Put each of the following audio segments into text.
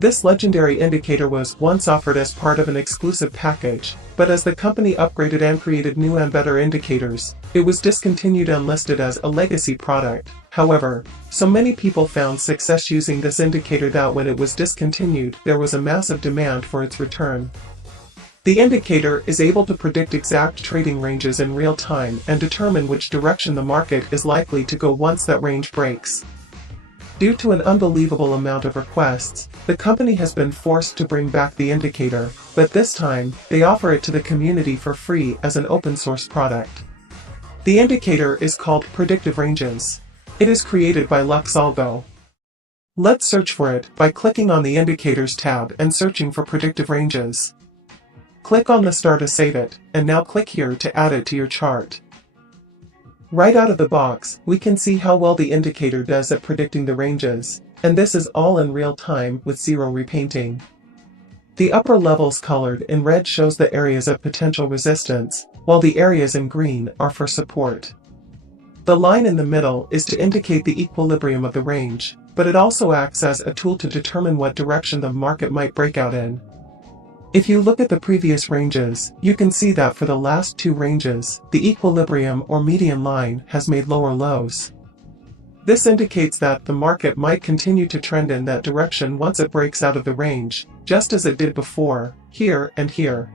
This legendary indicator was once offered as part of an exclusive package, but as the company upgraded and created new and better indicators, it was discontinued and listed as a legacy product. However, so many people found success using this indicator that when it was discontinued, there was a massive demand for its return. The indicator is able to predict exact trading ranges in real time and determine which direction the market is likely to go once that range breaks. Due to an unbelievable amount of requests, the company has been forced to bring back the indicator, but this time, they offer it to the community for free as an open-source product. The indicator is called Predictive Ranges. It is created by LuxAlgo. Let's search for it by clicking on the Indicators tab and searching for Predictive Ranges. Click on the star to save it, and now click here to add it to your chart. Right out of the box, we can see how well the indicator does at predicting the ranges, and this is all in real time with zero repainting. The upper levels colored in red shows the areas of potential resistance, while the areas in green are for support. The line in the middle is to indicate the equilibrium of the range, but it also acts as a tool to determine what direction the market might break out in. If you look at the previous ranges, you can see that for the last two ranges, the equilibrium or median line has made lower lows. This indicates that the market might continue to trend in that direction once it breaks out of the range, just as it did before, here and here.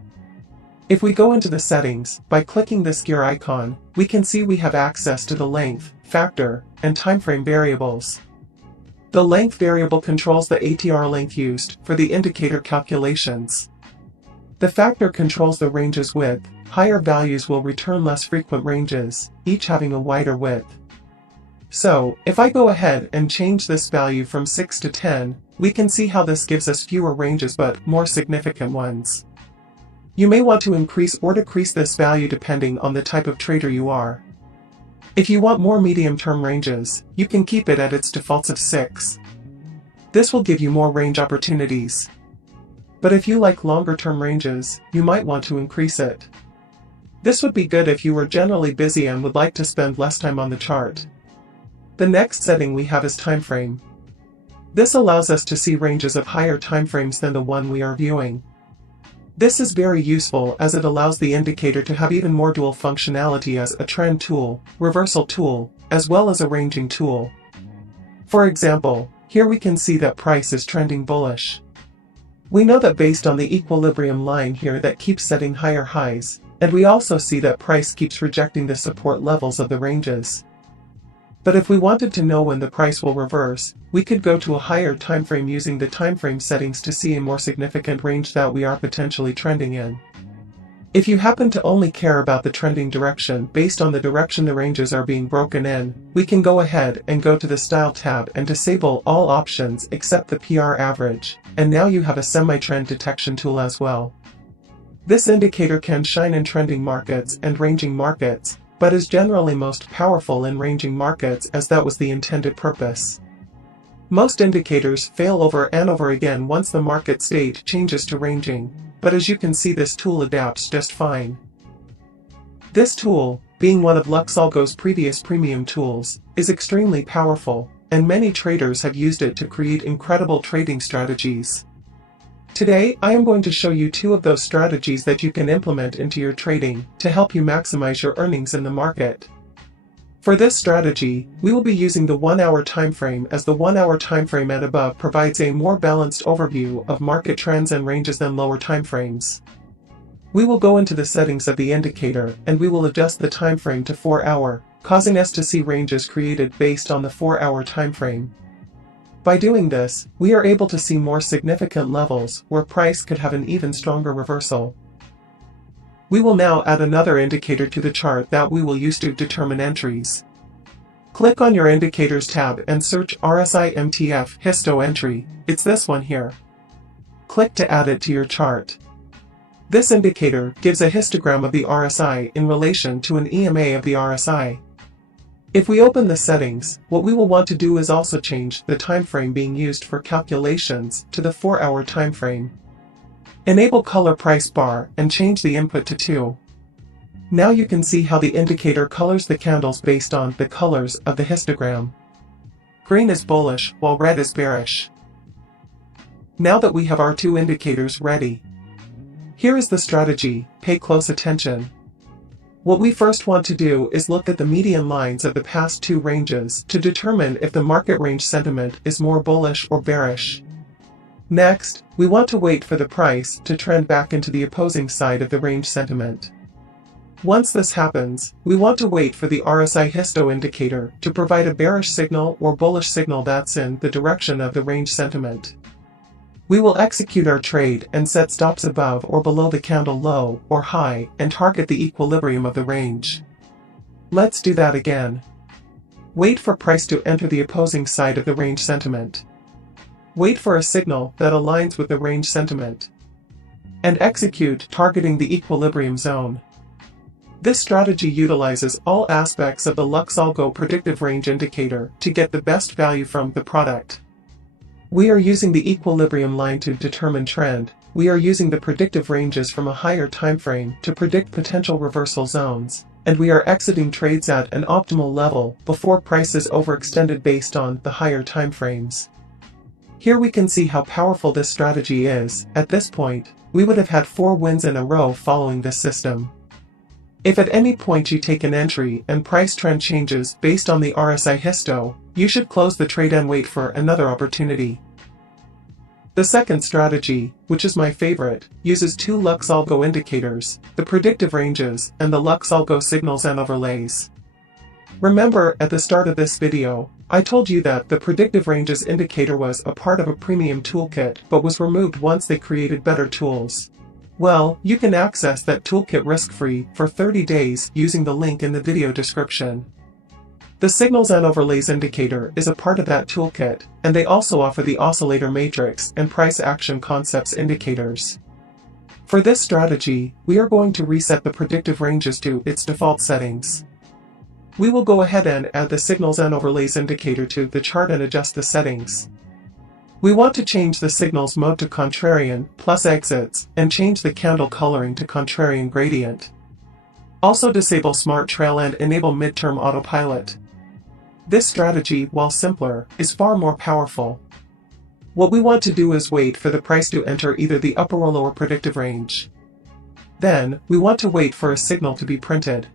If we go into the settings, by clicking this gear icon, we can see we have access to the length, factor, and timeframe variables. The length variable controls the ATR length used for the indicator calculations. The factor controls the range's width. Higher values will return less frequent ranges, each having a wider width. So, if I go ahead and change this value from 6 to 10, we can see how this gives us fewer ranges but more significant ones. You may want to increase or decrease this value depending on the type of trader you are. If you want more medium-term ranges, you can keep it at its defaults of 6. This will give you more range opportunities. But if you like longer-term ranges, you might want to increase it. This would be good if you were generally busy and would like to spend less time on the chart. The next setting we have is timeframe. This allows us to see ranges of higher timeframes than the one we are viewing. This is very useful as it allows the indicator to have even more dual functionality as a trend tool, reversal tool, as well as a ranging tool. For example, here we can see that price is trending bullish. We know that based on the equilibrium line here that keeps setting higher highs, and we also see that price keeps rejecting the support levels of the ranges. But if we wanted to know when the price will reverse, we could go to a higher time frame using the timeframe settings to see a more significant range that we are potentially trending in. If you happen to only care about the trending direction based on the direction the ranges are being broken in, we can go ahead and go to the Style tab and disable all options except the PR average, and now you have a semi-trend detection tool as well. This indicator can shine in trending markets and ranging markets, but is generally most powerful in ranging markets as that was the intended purpose. Most indicators fail over and over again once the market state changes to ranging, but as you can see this tool adapts just fine. This tool, being one of LuxAlgo's previous premium tools, is extremely powerful, and many traders have used it to create incredible trading strategies. Today, I am going to show you two of those strategies that you can implement into your trading to help you maximize your earnings in the market. For this strategy, we will be using the 1-hour time frame as the 1-hour time frame and above provides a more balanced overview of market trends and ranges than lower time frames. We will go into the settings of the indicator and we will adjust the time frame to 4-hour, causing us to see ranges created based on the 4-hour time frame. By doing this, we are able to see more significant levels where price could have an even stronger reversal. We will now add another indicator to the chart that we will use to determine entries. Click on your Indicators tab and search RSI MTF Histo entry. It's this one here. Click to add it to your chart. This indicator gives a histogram of the RSI in relation to an EMA of the RSI. If we open the settings, what we will want to do is also change the time frame being used for calculations to the 4-hour time frame. Enable color price bar and change the input to 2. Now you can see how the indicator colors the candles based on the colors of the histogram. Green is bullish while red is bearish. Now that we have our two indicators ready, here is the strategy. Pay close attention. What we first want to do is look at the median lines of the past two ranges to determine if the market range sentiment is more bullish or bearish. Next, we want to wait for the price to trend back into the opposing side of the range sentiment. Once this happens, we want to wait for the RSI histo indicator to provide a bearish signal or bullish signal that's in the direction of the range sentiment. We will execute our trade and set stops above or below the candle low or high and target the equilibrium of the range. Let's do that again. Wait for price to enter the opposing side of the range sentiment. Wait for a signal that aligns with the range sentiment. And execute targeting the equilibrium zone. This strategy utilizes all aspects of the LuxAlgo predictive range indicator to get the best value from the product. We are using the equilibrium line to determine trend. We are using the predictive ranges from a higher time frame to predict potential reversal zones, and we are exiting trades at an optimal level before price is overextended based on the higher time frames. Here we can see how powerful this strategy is. At this point, we would have had 4 wins in a row following this system. If at any point you take an entry and price trend changes based on the RSI histo, you should close the trade and wait for another opportunity. The second strategy, which is my favorite, uses two LuxAlgo indicators, the predictive ranges and the LuxAlgo signals and overlays. Remember, at the start of this video, I told you that the predictive ranges indicator was a part of a premium toolkit but was removed once they created better tools. Well, you can access that toolkit risk-free for 30 days using the link in the video description. The Signals and Overlays indicator is a part of that toolkit, and they also offer the oscillator matrix and price action concepts indicators. For this strategy, we are going to reset the predictive ranges to its default settings. We will go ahead and add the Signals and Overlays indicator to the chart and adjust the settings. We want to change the signals mode to contrarian plus exits and change the candle coloring to contrarian gradient. Also disable smart trail and enable midterm autopilot. This strategy, while simpler, is far more powerful. What we want to do is wait for the price to enter either the upper or lower predictive range. Then, we want to wait for a signal to be printed.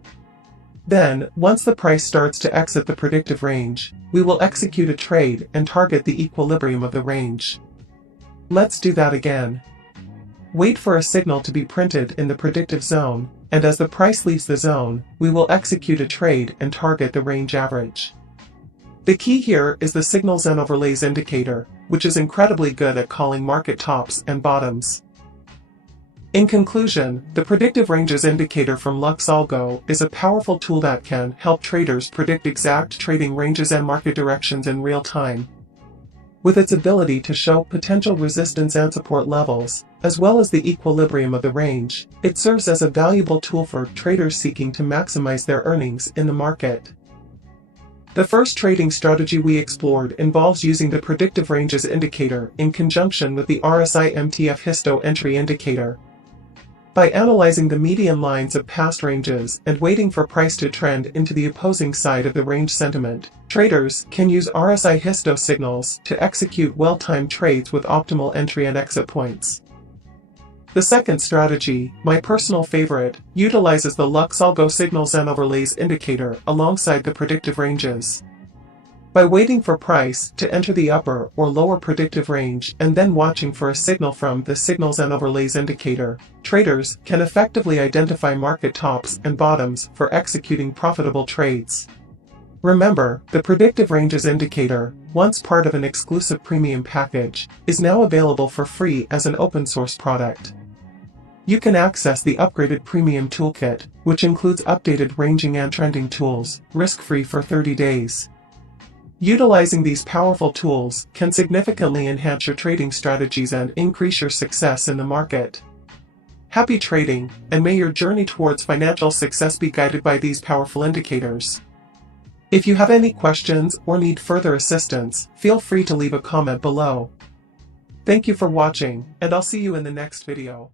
Then, once the price starts to exit the predictive range, we will execute a trade and target the equilibrium of the range. Let's do that again. Wait for a signal to be printed in the predictive zone, and as the price leaves the zone, we will execute a trade and target the range average. The key here is the Signals and Overlays indicator, which is incredibly good at calling market tops and bottoms. In conclusion, the Predictive Ranges indicator from LuxAlgo is a powerful tool that can help traders predict exact trading ranges and market directions in real time. With its ability to show potential resistance and support levels, as well as the equilibrium of the range, it serves as a valuable tool for traders seeking to maximize their earnings in the market. The first trading strategy we explored involves using the Predictive Ranges indicator in conjunction with the RSI MTF histo entry indicator. By analyzing the median lines of past ranges and waiting for price to trend into the opposing side of the range sentiment, traders can use RSI histo signals to execute well-timed trades with optimal entry and exit points. The second strategy, my personal favorite, utilizes the LuxAlgo Signals and Overlays indicator alongside the predictive ranges. By waiting for price to enter the upper or lower predictive range and then watching for a signal from the Signals and Overlays indicator, traders can effectively identify market tops and bottoms for executing profitable trades. Remember, the Predictive Ranges indicator, once part of an exclusive premium package, is now available for free as an open-source product. You can access the upgraded premium toolkit, which includes updated ranging and trending tools, risk-free for 30 days. Utilizing these powerful tools can significantly enhance your trading strategies and increase your success in the market. Happy trading, and may your journey towards financial success be guided by these powerful indicators. If you have any questions or need further assistance, feel free to leave a comment below. Thank you for watching, and I'll see you in the next video.